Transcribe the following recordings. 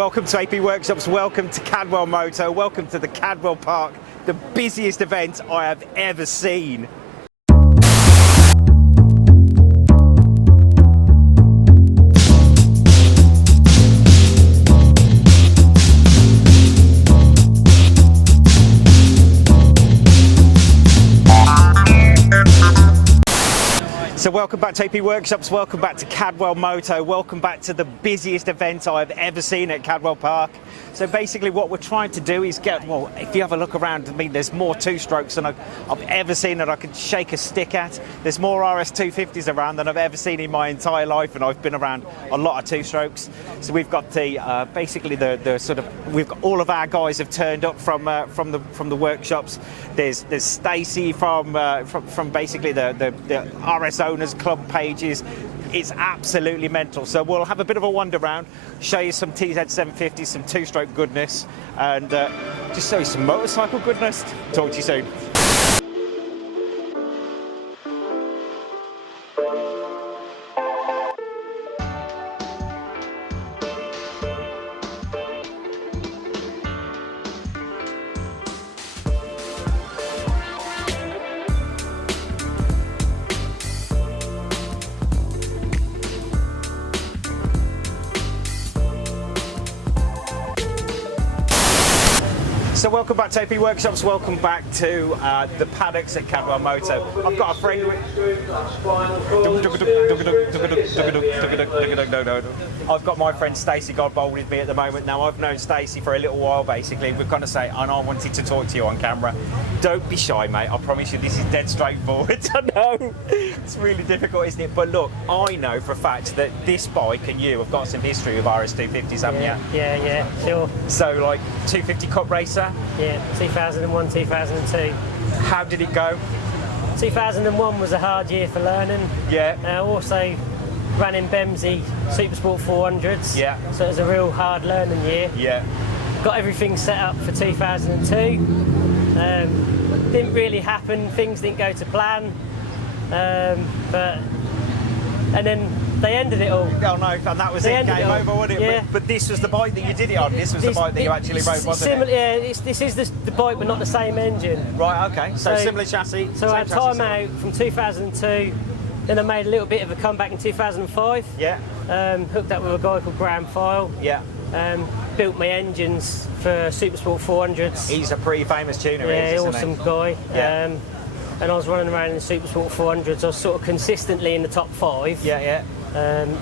Welcome to AP Workshops, welcome to Cadwell Moto, welcome to the Cadwell Park, the busiest event I have ever seen. So welcome back to AP Workshops, welcome back to Cadwell Moto, welcome back to the busiest event I've ever seen at Cadwell Park. So basically what we're trying to do is get, well, if you have a look around, I mean, there's more two-strokes than I've ever seen that I could shake a stick at. There's more RS250s around than I've ever seen in my entire life, and I've been around a lot of two-strokes. So we've got the, basically the sort of, we've got all of our guys have turned up from the workshops. There's Stacey from basically the RS Owners Club pages. It's absolutely mental. So we'll have a bit of a wander around, show you some TZ750s, some two-stroke goodness, and just show you some motorcycle goodness. Talk to you soon. So welcome back to AP Workshops, welcome back to the paddocks at Cadwell Moto. I've got a friend I've got my friend Stacey Godbold with me at the moment. Now I've known Stacey for a little while basically. We're going to say, and I wanted to talk to you on camera. Don't be shy, mate, I promise you this is dead straightforward. I know, it's really difficult, isn't it? But look, I know for a fact that this bike and you have got some history with RS250s, haven't you? Yeah, sure. So like 250 Cup racer? Yeah, 2001, 2002. How did it go? 2001 was a hard year for learning. Yeah. Also ran in Bemsey Supersport 400s. Yeah. So it was a real hard learning year. Yeah. Got everything set up for 2002. Didn't really happen, things didn't go to plan. And then they ended it all. Oh no, and that was it, game over, wasn't it? Yeah. But this was the bike that you did it on. This was the bike that you actually rode, wasn't it? Yeah, this is the bike, but not the same engine. Right, okay. So similar chassis. So I had time out from 2002. Then I made a little bit of a comeback in 2005. Yeah. Hooked up with a guy called Graham File. Yeah. Built my engines for Supersport 400s. He's a pretty famous tuner, yeah, isn't awesome he? guy. Yeah. And I was running around in the Supersport 400s. I was sort of consistently in the top 5. Yeah, yeah.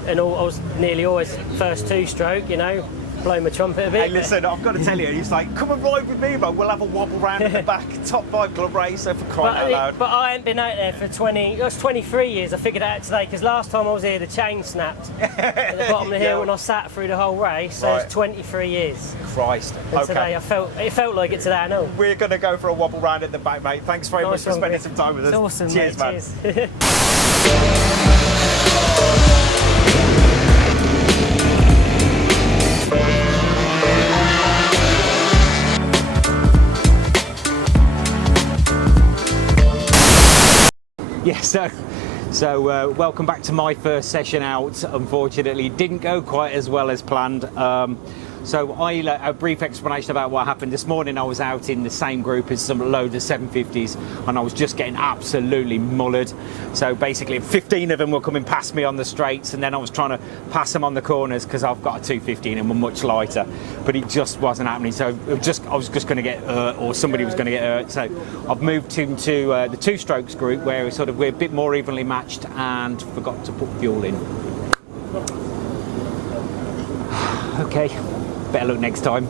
And I was nearly always first two-stroke, you know, blow my trumpet a bit. Hey, listen, I've got to tell you, he's like, come and ride with me, but we'll have a wobble round in the back, top 5 club racer for crying out loud. But I ain't been out there for 23 years. I figured it out today, because last time I was here, the chain snapped at the bottom of the hill when I sat through the whole race, so it's 23 years. Christ. And today, it felt like it today, I know. We're going to go for a wobble round at the back, mate. Thanks very much for spending some time with us. It's awesome, cheers, mate. man. Cheers. Yeah, so welcome back to my first session out. Unfortunately, it didn't go quite as well as planned. So a brief explanation about what happened. This morning I was out in the same group as some load of 750s and I was just getting absolutely mullered. So basically 15 of them were coming past me on the straights, and then I was trying to pass them on the corners because I've got a 250 and I'm much lighter, but it just wasn't happening. So I was just going to get hurt, or somebody was going to get hurt. So I've moved into the two strokes group where we're a bit more evenly matched, and forgot to put fuel in. Okay. Better luck next time.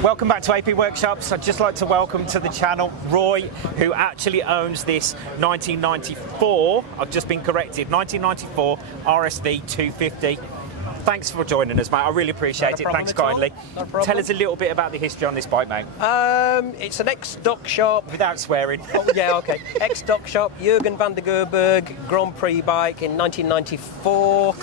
Welcome back to AP Workshops. I'd just like to welcome to the channel Roy, who actually owns this 1994, I've just been corrected, 1994 RSV 250. Thanks for joining us, mate. I really appreciate it. Thanks kindly. Tell us a little bit about the history on this bike, mate. It's an ex-stock shop. Without swearing. Oh, yeah, okay. Ex-stock shop, Jürgen van der Gerberg Grand Prix bike in 1994.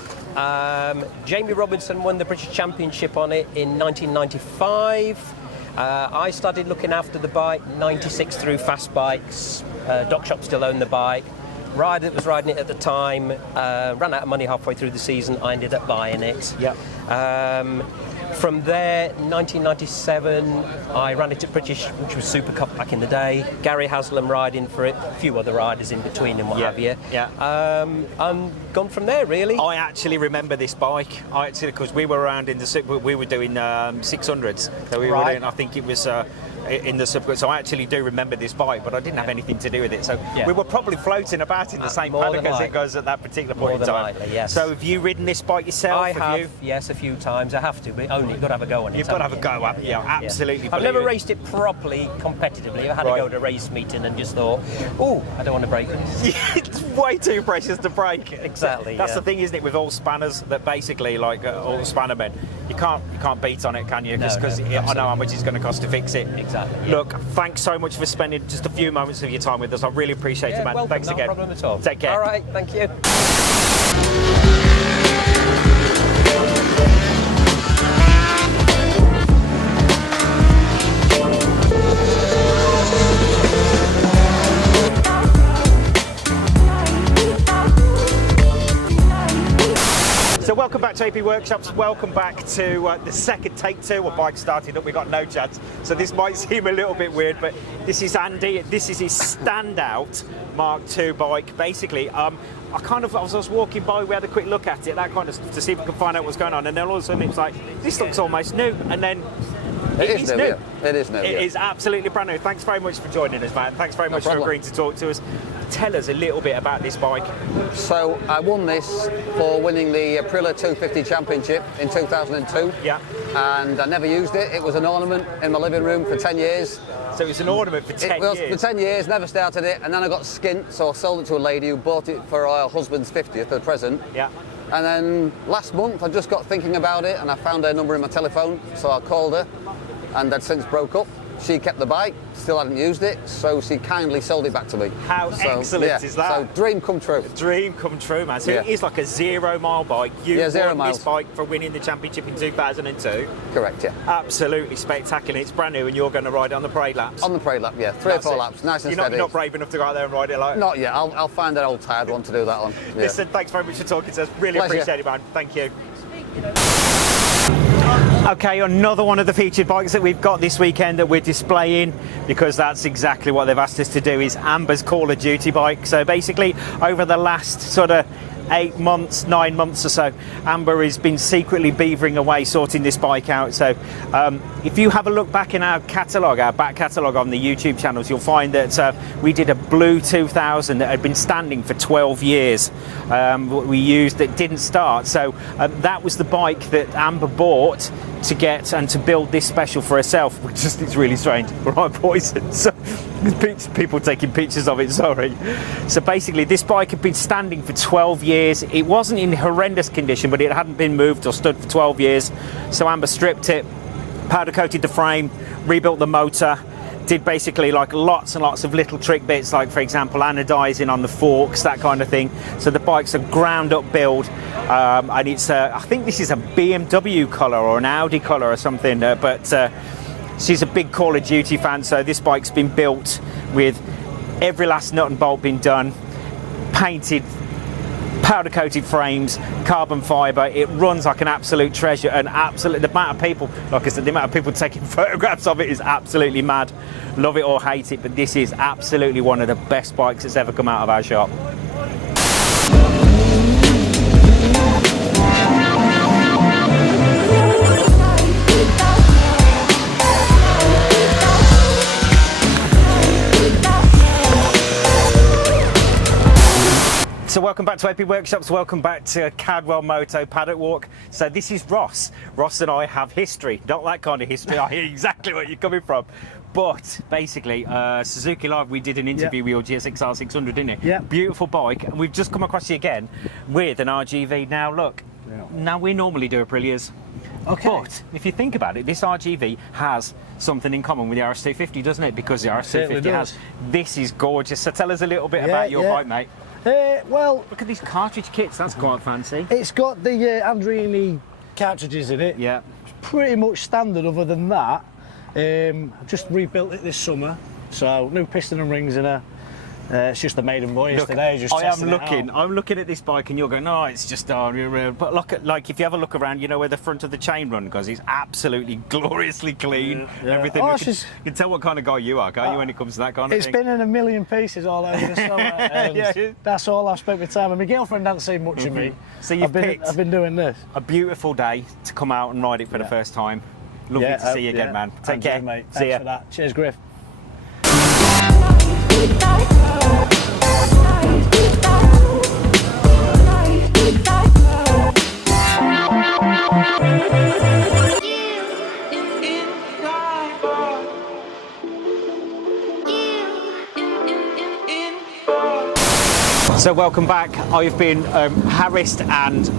Jamie Robinson won the British Championship on it in 1995. I started looking after the bike 96 through Fast Bikes. Dock Shop still owned the bike. rider that was riding it at the time ran out of money halfway through the season. I ended up buying it. Yep. From there, 1997, I ran it at British, which was Super Cup back in the day. Gary Haslam riding for it, a few other riders in between and what have you. Yeah. I'm gone from there, really. I actually remember this bike. Because we were around in the we were doing 600s. So we were doing, I think it was in the Super. So I actually do remember this bike, but I didn't have anything to do with it. So we were probably floating about in the same paddock as it goes at that particular point in time. Likely, yes. So have you ridden this bike yourself? I have, yes, a few times. I have to, but only you've got to have a go on it. You've got to have a go at it, absolutely. I've never raced it properly, competitively. I had to go to a race meeting and just thought, oh, I don't want to break this. It's way too precious to break. Exactly. That's the thing, isn't it, with all spanners, that basically, like all spanner men, you can't beat on it, can you? Because I know how much it's going to cost to fix it. Exactly. Yeah. Look, thanks so much for spending just a few moments of your time with us. I really appreciate it, man. Welcome, Thanks again. No problem at all. Take care. All right, thank you. So welcome back to AP Workshops, welcome back to the second take two. Well, bike started up, we got no chance. So this might seem a little bit weird, but this is Andy. This is his standout Mark II bike. Basically, I was walking by, we had a quick look at it, that kind of stuff, to see if we could find out what's going on. And then all of a sudden it's like, this looks almost new. And then it is new. Yeah. It is new. It is absolutely brand new. Thanks very much for joining us, man. Thanks very much for agreeing to talk to us. Tell us a little bit about this bike. So I won this for winning the Aprilia 250 Championship in 2002. Yeah. And I never used it. It was an ornament in my living room for 10 years. So it was an ornament for 10 years? It was for 10 years, never started it, and then I got skint, so I sold it to a lady who bought it for her husband's 50th, the present. Yeah. And then last month I just got thinking about it and I found her number in my telephone, so I called her, and they'd since broke up. She kept the bike, still hadn't used it, so she kindly sold it back to me. How excellent is that? So dream come true. Dream come true, man. So it is like a 0 mile bike. You won this bike for winning the championship in 2002. Correct, yeah. Absolutely spectacular. It's brand new and you're going to ride it on the parade laps? On the parade lap, yeah. 3 or 4 laps, nice and steady. You're not brave enough to go out there and ride it like? Not yet. I'll find an old tired one to do that on. Yeah. Listen, thanks very much for talking to us. Really appreciate it, man. Thank you. Okay, another one of the featured bikes that we've got this weekend that we're displaying, because that's exactly what they've asked us to do, is Amber's Call of Duty bike. So basically, over the last sort of 8 months, 9 months or so, Amber has been secretly beavering away sorting this bike out. So if you have a look back in our catalogue, our back catalogue on the YouTube channels, you'll find that we did a blue 2000 that had been standing for 12 years. We used that didn't start. So that was the bike that Amber bought to get and to build this special for herself, which just is really strange. Right, boys? So, people taking pictures of it, sorry. So basically, this bike had been standing for 12 years. It wasn't in horrendous condition, but it hadn't been moved or stood for 12 years. So Amber stripped it, powder coated the frame, rebuilt the motor, did basically like lots and lots of little trick bits, like for example anodizing on the forks, that kind of thing. So the bike's a ground up build, and it's I think this is a BMW colour or an Audi colour or something, but she's a big Call of Duty fan, so this bike's been built with every last nut and bolt been done, painted, powder coated frames, carbon fibre. It runs like an absolute treasure, and the amount of people, like I said, the amount of people taking photographs of it is absolutely mad. Love it or hate it, but this is absolutely one of the best bikes that's ever come out of our shop. So welcome back to AP Workshops, welcome back to Cadwell Moto Paddock Walk. So this is Ross. Ross and I have history, not that kind of history. I hear exactly where you're coming from. But basically, Suzuki Live, we did an interview with your GSXR 600, didn't it? Yeah. Beautiful bike, and we've just come across you again with an RGV. Now look, now we normally do Aprilias. Okay. But if you think about it, this RGV has something in common with the RS250, doesn't it? Because the RS250 has. This is gorgeous. So tell us a little bit about your bike, mate. Well, look at these cartridge kits, that's quite fancy. It's got the Andrini cartridges in it. Yeah. It's pretty much standard other than that. I've just rebuilt it this summer, so new piston and rings in her. It's just the maiden voyage Look, today. Just I am testing it looking. out. I'm looking at this bike, and you're going, "No, it's just but look at if you have a look around, you know where the front of the chain run goes. It's absolutely gloriously clean. Yeah. Everything. Oh, You can tell what kind of guy you are, can't you, when it comes to that kind of It's thing? been in a million pieces all over the summer. And Yeah. That's all I've spent my time. And my girlfriend hasn't seen much of me. So you've I've been doing this. a beautiful day to come out and ride it for the first time. Lovely to see you again, man. Take Thank you, care, mate. See Thanks ya. for that. Cheers, Griff. So welcome back. I've been harassed and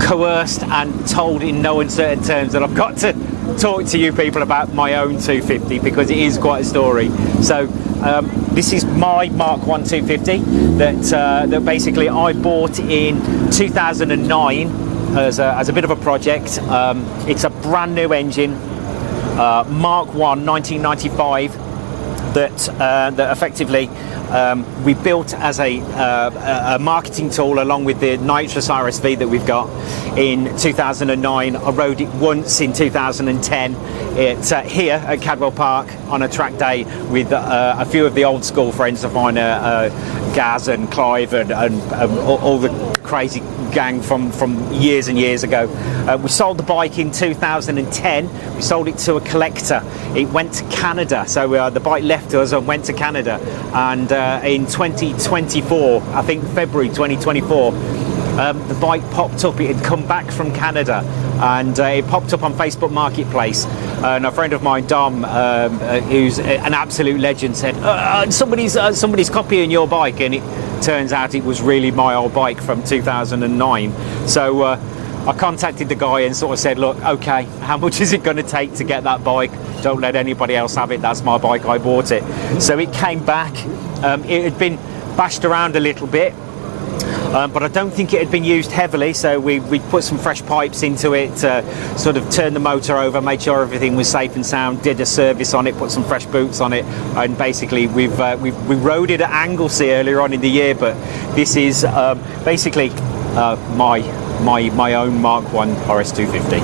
coerced and told in no uncertain terms that I've got to talk to you people about my own 250 because it is quite a story. So this is my Mark 1 250 that basically I bought in 2009 as a bit of a project. It's a brand new engine, Mark 1 1995 that effectively we built as a marketing tool along with the nitrous RSV that we've got in 2009. I rode it once in 2010 here at Cadwell Park on a track day with a few of the old school friends of mine, Gaz and Clive and all the crazy gang from years and years ago. We sold the bike in 2010. We sold it to a collector. It went to Canada, so the bike left us and went to Canada, and in 2024, I think February 2024, the bike popped up. It had come back from Canada, and it popped up on Facebook Marketplace, and a friend of mine, Dom, who's an absolute legend, said somebody's copying your bike, and it turns out it was really my old bike from 2009. So I contacted the guy and sort of said, look, okay, how much is it going to take to get that bike? Don't let anybody else have it. That's my bike. I bought it. So it came back. It had been bashed around a little bit, but I don't think it had been used heavily. So we put some fresh pipes into it, sort of turned the motor over, made sure everything was safe and sound, did a service on it, put some fresh boots on it, and basically we rode it at Anglesey earlier on in the year. But this is basically my own Mark 1 RS 250.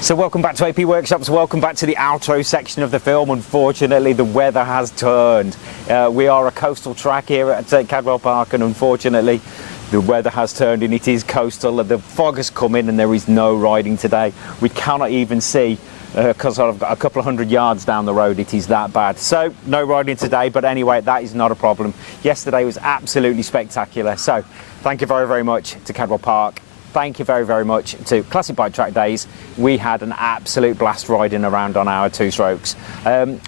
So welcome back to AP Workshops, welcome back to the outro section of the film. Unfortunately, the weather has turned. We are a coastal track here at Cadwell Park, and unfortunately, the weather has turned and it is coastal. The fog has come in and there is no riding today. We cannot even see, because I've got a couple of 100 yards down the road, it is that bad. So, no riding today, but anyway, that is not a problem. Yesterday was absolutely spectacular. So, thank you very, very much to Cadwell Park. Thank you very, very much to Classic Bike Track Days. We had an absolute blast riding around on our two strokes.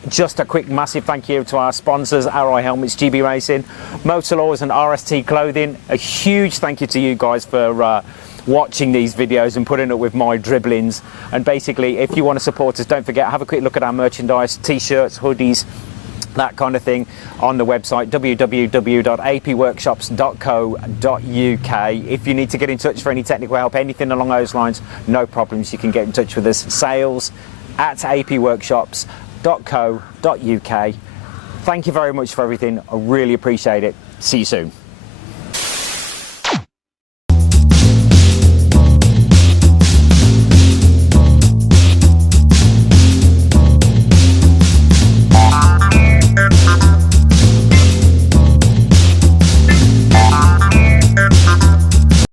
Just a quick massive thank you to our sponsors, ARAI Helmets, GB Racing, Motul and RST Clothing. A huge thank you to you guys for watching these videos and putting up with my dribblings. And basically, if you want to support us, don't forget, have a quick look at our merchandise, t-shirts, hoodies, that kind of thing on the website www.apworkshops.co.uk. If you need to get in touch for any technical help, anything along those lines, no problems, you can get in touch with us. sales@apworkshops.co.uk. Thank you very much for everything. I really appreciate it. See you soon.